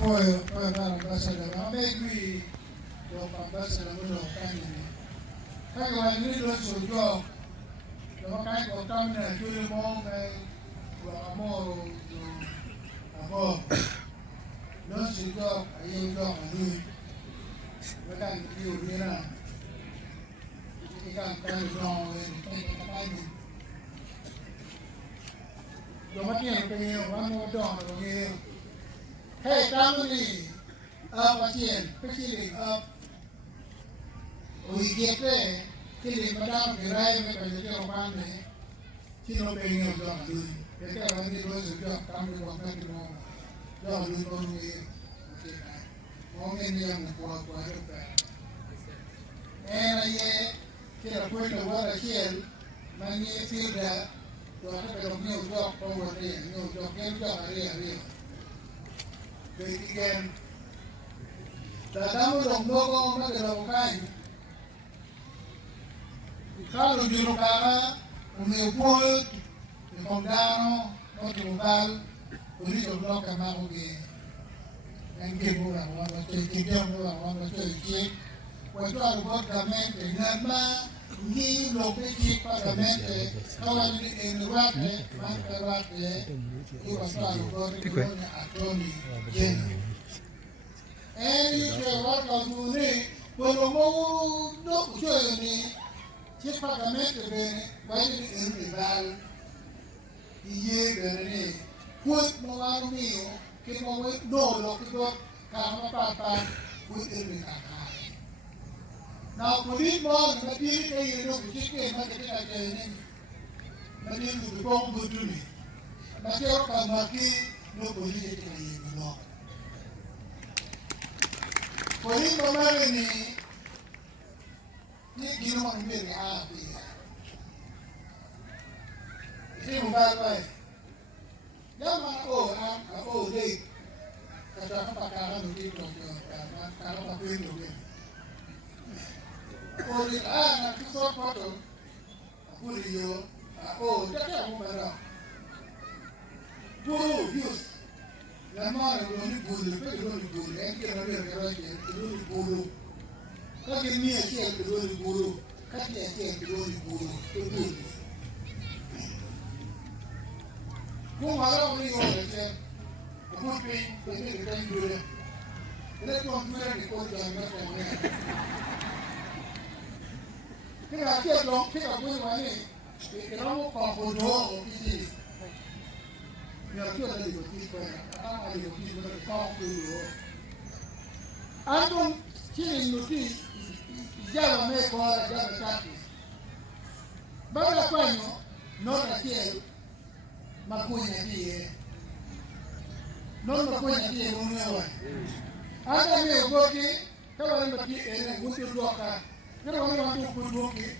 Oyo bana ambassador amegwi yo ambassador mulo kani kai wa ni do sojo yo kai ko tamna tuli mo mai wa amoro do abo no sojo ayo do ani wala ni yo ni na ikan kan do ni kan yo matien pe wa mo do no ni hey family matien pechili we get there kili madam girai me ka je ko pande sino pe ni do du pe ka wa ni do so jo kam ni wa kan ni mo do du ko ni mo ngen ni am ko ko ro pa era ye kila kwenda wala kiel mani filda do ta be do ni do ko wa ni do ken do ari again tatamu lombogo makero kai ikalo juro kama umeupoe ikondano otubal ulio bloka mabuge ngibura wala chekidongo wala cheki wajua government inama ngi lopeki parliament kawani enwate mankarate iwasalo gore atoni jeni eni ke waka mune polomo do joyeni che parliament bene wajini enibal iye bene put mo warmio ke mo do lo ke do kama papa put enibal now police boss na dili kay yelo kike ma kete ka jene na dili ko ko buduni na kero ka maki no police kay yelo police mo mare ni gino ma mbere a bi isi mo ba ba ya ma o dei ka ta ka ka na ni ko ka ka ko ni Ori na kiso foto akuri yo jake amumara buru yus la mara do ni buru pe do ni buru enke na be ra ke do ni buru ka ke mi e ke do ni buru ka ke do ni buru to do ko mara ni yo ke ko pe ni ke tan dure ene ko dure ni ko da ma ka ne kila kitu kila mwezi wa nini ikiramu kwa kudoa ofisi ni akiwa ndani ya ofisi kwa kama aliyofisi kwa kudoa ando chini nuti jana meko wala jana tatu baada kwanyo nota kiel makunya die nota makunya die mwenyewe hata mimi ugoki kama ndio ene mtu doka Kero wale watu kudoke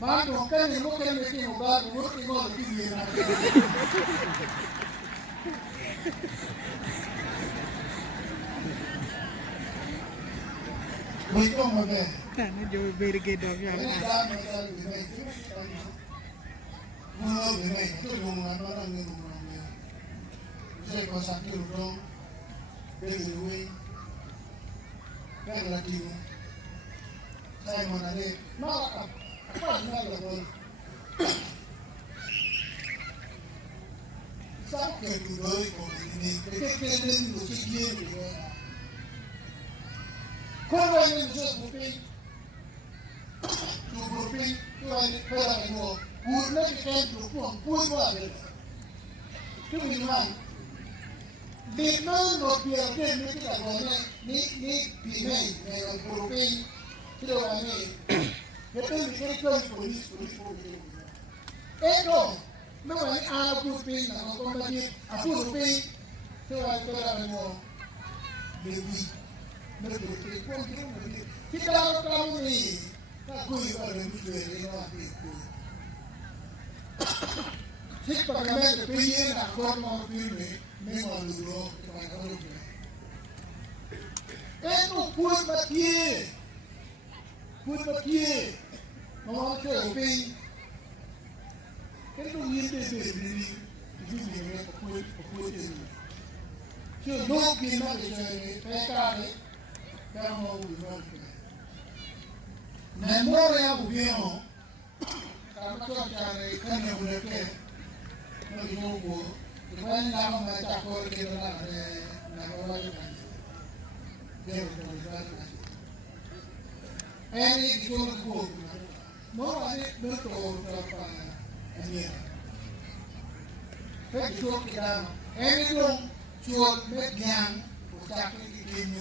bado kani mo kani meki mo bado wote ngo kibi na Muito bom, né? Tá, né? Eu vejo que dá já. Saya mau nanya, apa yang ada? Saya kedua ini, kita mesti dia. Kalau yang just mungkin, tu mungkin tu ada perang itu, bukan kita tu bukan ada. Tu memang di mana biar dia kita boleh ni pilih yang mungkin kita ni betul kita polis. Ego, memang aku pilih nama kompeti, aku pilih tu ada perang itu, baby. Kita kalau ni, aku ada video ni aku. Kita pakai pilih nak korang pilih, memang dulu kita kalau pilih. Itu pun mati, orang tu pilih. Kita ni tu pilih, itu ni aku pilih. chứ lúc khi nó bị thế ca đấy ca mô bị mất này mua ra của viên hổ ta bắt cho cha này khăn nhiều được cái nó bị mua của thì phải làm mà chặt coi cái đó là có bao nhiêu cái điều đó là em đi xuống cuộc mỗi ngày đứa tổ cho anh nhiều thế chuột thì làm em đi luôn chuột bếp nhang của cha cái kim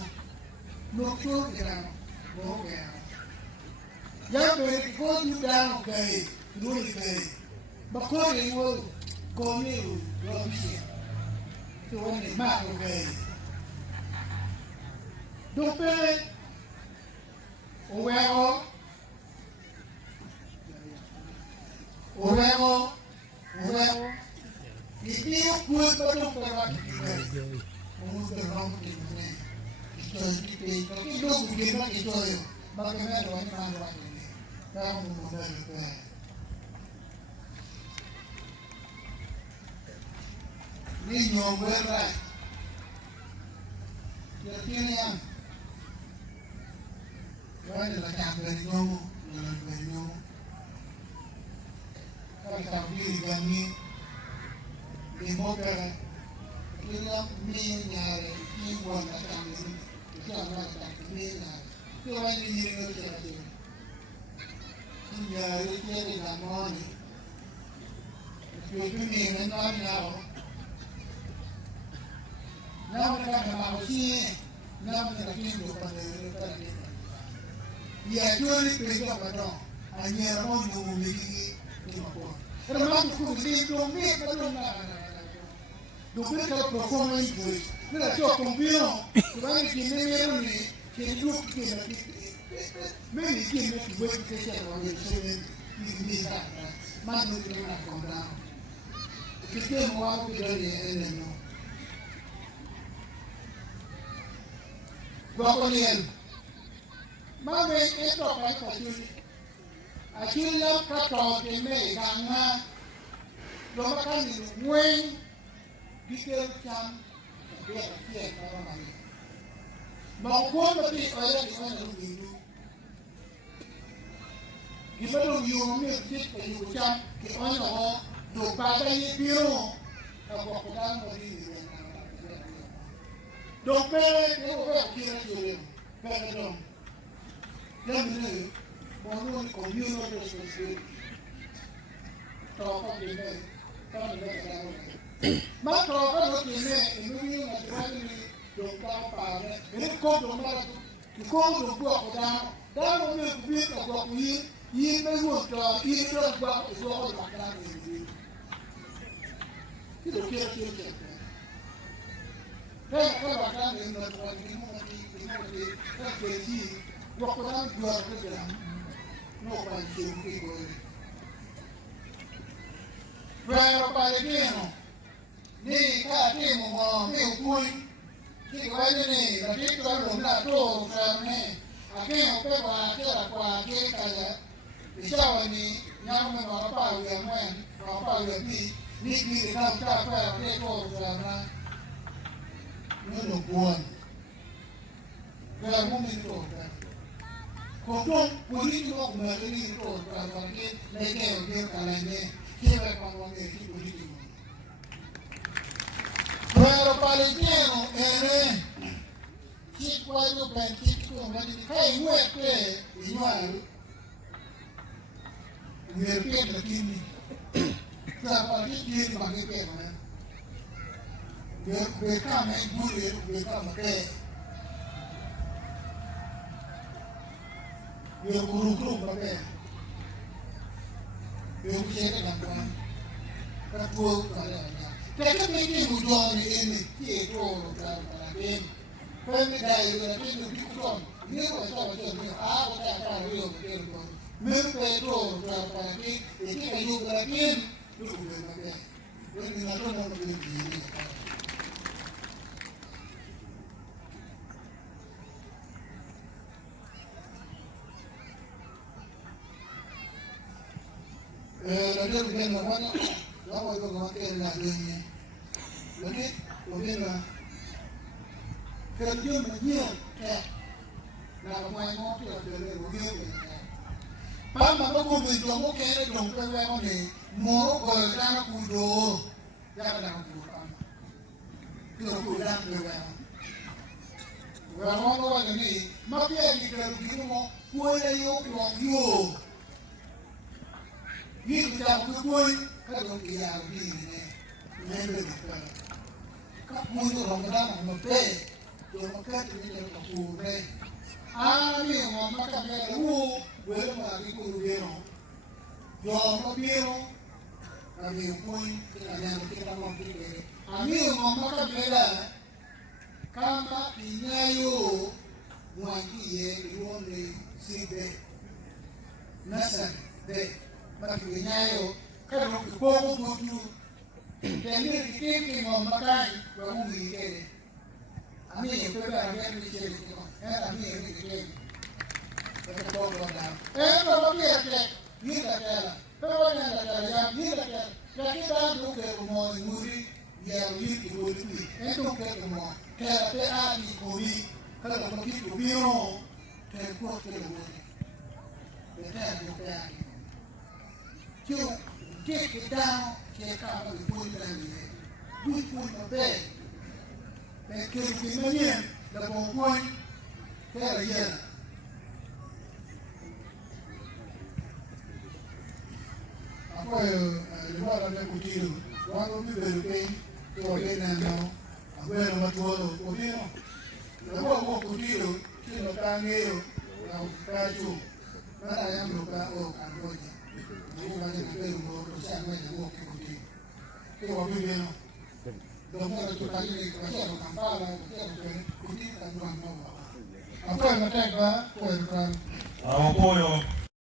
nuốt chuột thì làm bố kẻ giá về thì có chút đau gầy nuôi gầy mà có thì nuôi có nhiều rồi gì tôi anh để mát rồi gầy đúng thế Owego ini kuat betul perawat kita mungkin orang ini itu tapi itu bukan itu bagaimana orang orang ini kamu modal itu ini nyomber lah jadi yang Wani la jàng về nhau, lần về nhau. Các bạn đi gần như đi mua cái là mi nhà này, mi quần là jàng đi, cái là jàng mi là cái Wani đi nhiều cái là gì? Nhà đi chơi đi làm món đi, cái mi mình nói nhau, nhau cái mà bảo chi, nhau cái là kim được phần lớn cái là ya joli pego badon anyera mo nyumu migi ni mako era ma ku li do mi badon na do be ka performance boy na to kombino ku ba ni ne mero ni ke du ki na ki me ni ki ne ki we ki se ro ni se ni ta ma no ni na konda ki ke mo wa ku do ni ene no gwa ko ni en Mame esto para pasuri. Así lo cato que me gana. Lo makan ni muen. Dikir cam. Biar siap kalau mami. Mau pun berarti orang di mana lu hidup. Kita lu hidup ni cip hidup cam. Kita orang orang doa ni biru. Aku pedang beri dia. Doa ni orang kira kira. Pedang. Yang ini, orang komunal responsibility. Tahu kan ini, tahu ini apa? Mak tahu kan ini macam ni, dongkap apa? Ini kau dongkap, kau dongkap apa? Dah orang ni apa? Ini memang tahu, ini dongkap itu orang makan ini. Itu kira. Kalau makan ini macam ini, kan jadi. Wakulan jual kerja, nopo cium kikoi. Berapa kali ni kaki mau ukui, kikoi ni, tapi kalau nak tu kerana akhirnya apa buat kaya, bisa ni yang apa yang ni kalau apa tu kerana ni lukuan, kerana mungkin tu. Kodong politiko kumagini ito kapagin leke o kalenge kira pangwange ki politiko. Pero palestino ere ki kwano politiko ngani kai mwete inywaru. Mwete lakini sa palestino magike mana. Beka me buri beka make. Yo guru pakai, yo cekak nampak, kerapul kalau ada. Tapi ini bukan ini, itu orang lain. Pemidai juga ini bukan. Ini macam ni, apa cara yo betul. Mereka orang lain, ini kayu lain, itu bukan pakai. Ini macam orang begini. Lalu begini mana? Lalu itu kematian lah dunia. Jadi begini lah. cần chưa mà nhiều kẹt là ngoài ngõ thì là từ đây của nhiều kẹt ba mà nó cùng mình trong cái đấy trong cái vé con này mua rồi ra nó cùi đồ ra là làm cùi con cứ cùi ra cùi vé và nó nói cái gì mà cái gì cái gì nó cùi đây yêu còn yêu như cái nào cứ cùi các đồng chí già cái gì này nên được các cùi nó không ra mà tê rồi mà cái gì nó là cùi đâyนี่มันมากับแม่ลูกเวลามาที่กูเรียนยอมมาเรียนอันนี้คุยอันนี้ที่เรามาที่เรียนอันนี้มันมากับแม่ละข้ามาที่ไหนอยู่วันที่เย็นอยู่ในสิบเอ็ดนั่นสิเด็กมาที่ไหนอยู่ข้าเราโกงบุตรอยู่แต่นี่ที่ที่มันมากันว่ามึงมีแค่อันนี้เป็นแบบนี้ไม่ใช่อันนี้ไม่ใช่แล้วก็บอกว่าเราไม่อยากจะยืดแต่ละเพราะว่าเนี่ยเราอยากยืดแต่ละที่ด้านดูเกี่ยวกับมวยมืออยากยืดตัวดีดูเกี่ยวกับมวยแต่แต่อาดีคุยเขาเราต้องคิดดูพี่น้องแต่พวกเกี่ยวกับมวยแต่ดูแต่คิวเกี่ยวกับดาวเกี่ยวกับมวยคุยกันนี่คุยมาเป็นแต่เกี่ยวกับมันเนี่ยเราบอกว่าแค่อะไรเนี่ยpoi riguardo al cugino, quando mi vedo che io viene a quello ma tuo cugino, lo vuoi cugino, che lo cambio, lo faccio, ma dai a lo fa o cambogia, io vado a vedere un po' lo sangue del uomo cugino, che ho più meno, dopo la tua lì che facciamo campana, cugino da buon nuovo, ma poi la terra, poi il